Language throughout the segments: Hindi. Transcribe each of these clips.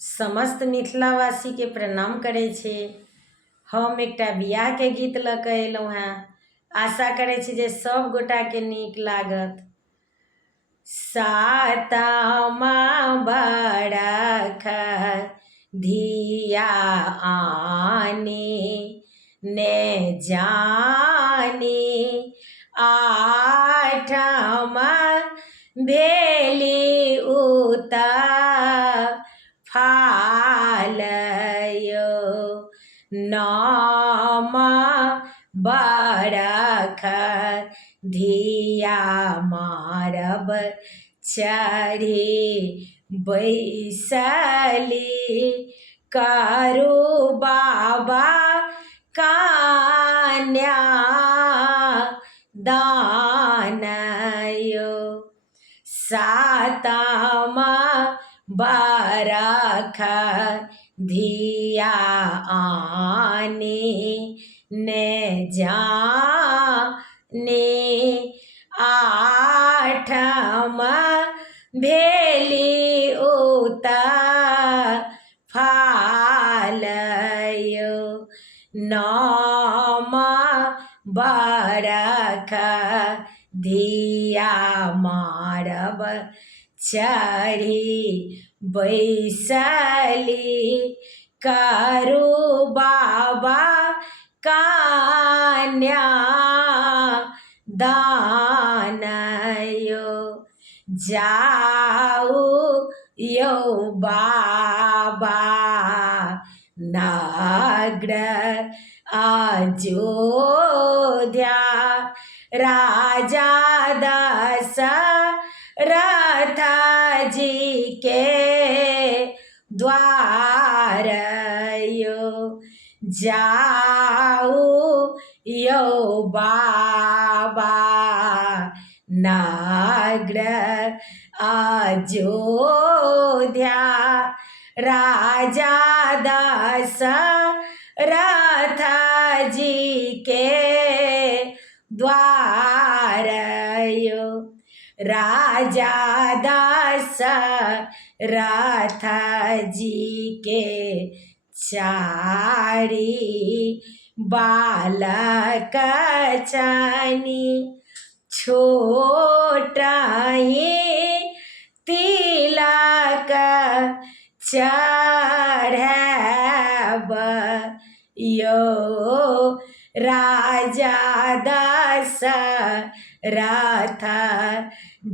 समस्त मिथिलावासी के प्रणाम करे छे। हम एकटा बियाह के गीत ल के अयलहुँ हैं। आशा करे छी जे सब गोटा के नीक लागत। सातमा बरख धिया आनी ने जानी आठमा भेली उता फालयो नामा बरख धिया मारब चढ़ी बैसली करू बाबा कन्या दानयो सातमा बरख धिया आनी ने जानी आठमा भेली उता फालयो नामा बरख धिया मारब चढ़ी बैसली करू बाबा कन्या दानयो जाऊ यौ बाबा नगर अयोध्या राजा दशरथ जी के द्वार यो जाऊ यौ बाबा नगर अयोध्या राजा दशरथ जी के द्वार यो राजा दशरथ जी के चारि बालक छनि छोटहि तिलक चढ़ब यो राजा दशरथ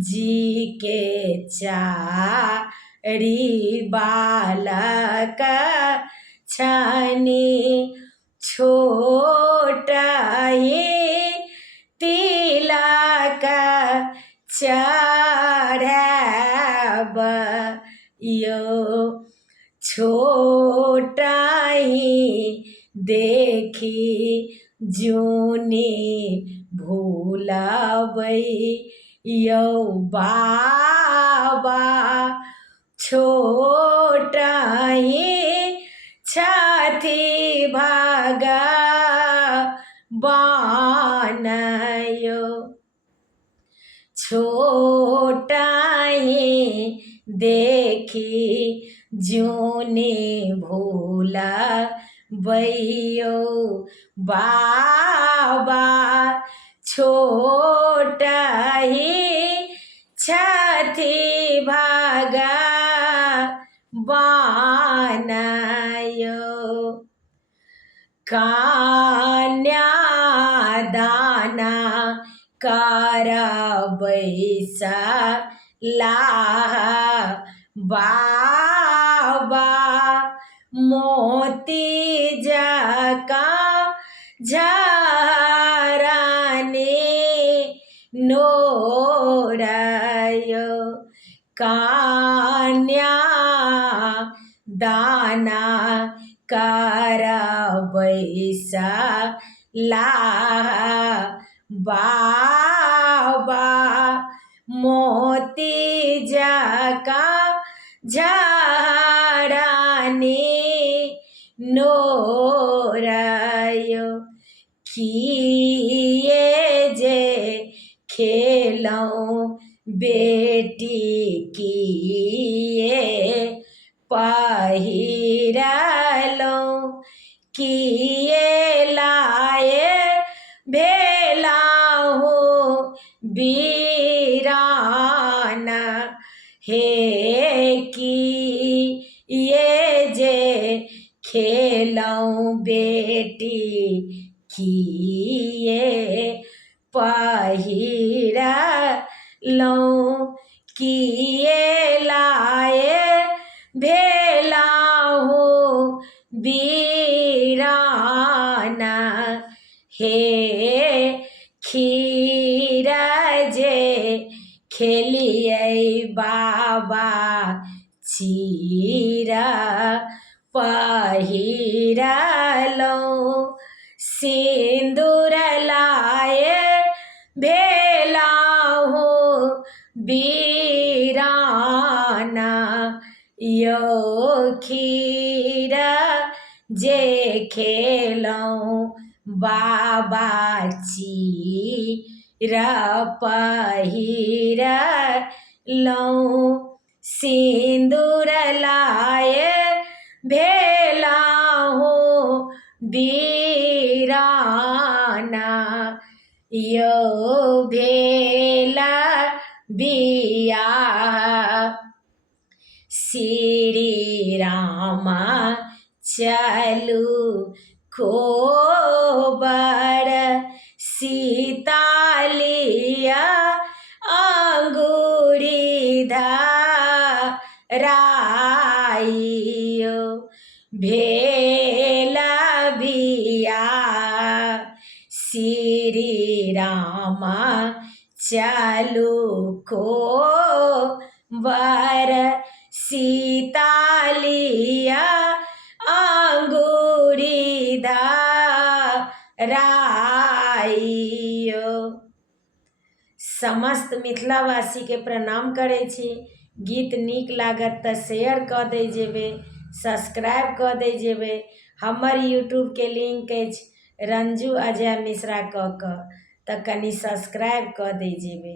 जी के चारि बालक छनि छोटहि तिलक चढ़ब यो छोटहि देखी जूनी भूलबै यौ बाबा छोटहि छथि भगवान यो छोटहि देखी जूनी भूलबै यौ बाबा छोटहि छथि भगवान यो कन्यादान करबैसला बाबा मोती जकाँ झरने नोरयो कन्या दाना करबैसला बाबा मोती जकाँ झरने नोरयो किए जे खेलौं बेटी किए पहिरलहुँ किए लाए भेला हो वीराना हे कि ये जे खेलौं बेटी किए पहिरलहुँ किए लाए भेला हो वीराना हे खीर जे खेलियै बाबा चीर पहिरलहुँ सिन्दूर लाए भेला हो वीराना यौ खीर जे खेलौं बाबा चीर पहिरलहुँ सिन्दूर लाए भेला हो वीराना यौ भेला बियाह श्री रामा चलू कोबर सीता लिया अंगूरी धराइयो भेला बियाह श्री रामा चलू कोबर सीता लिया अंगूरी धराइयो। समस्त मिथिलावासी के प्रणाम करै छी। गीत नीक लागत तऽ शेयर कऽ दै जेबै, सब्सक्राइब कऽ दै जेबै। हमर यूट्यूब के लिंक अछि रंजू अजय मिश्रा कऽ तऽ कनि सब्सक्राइब कऽ दै जेबै।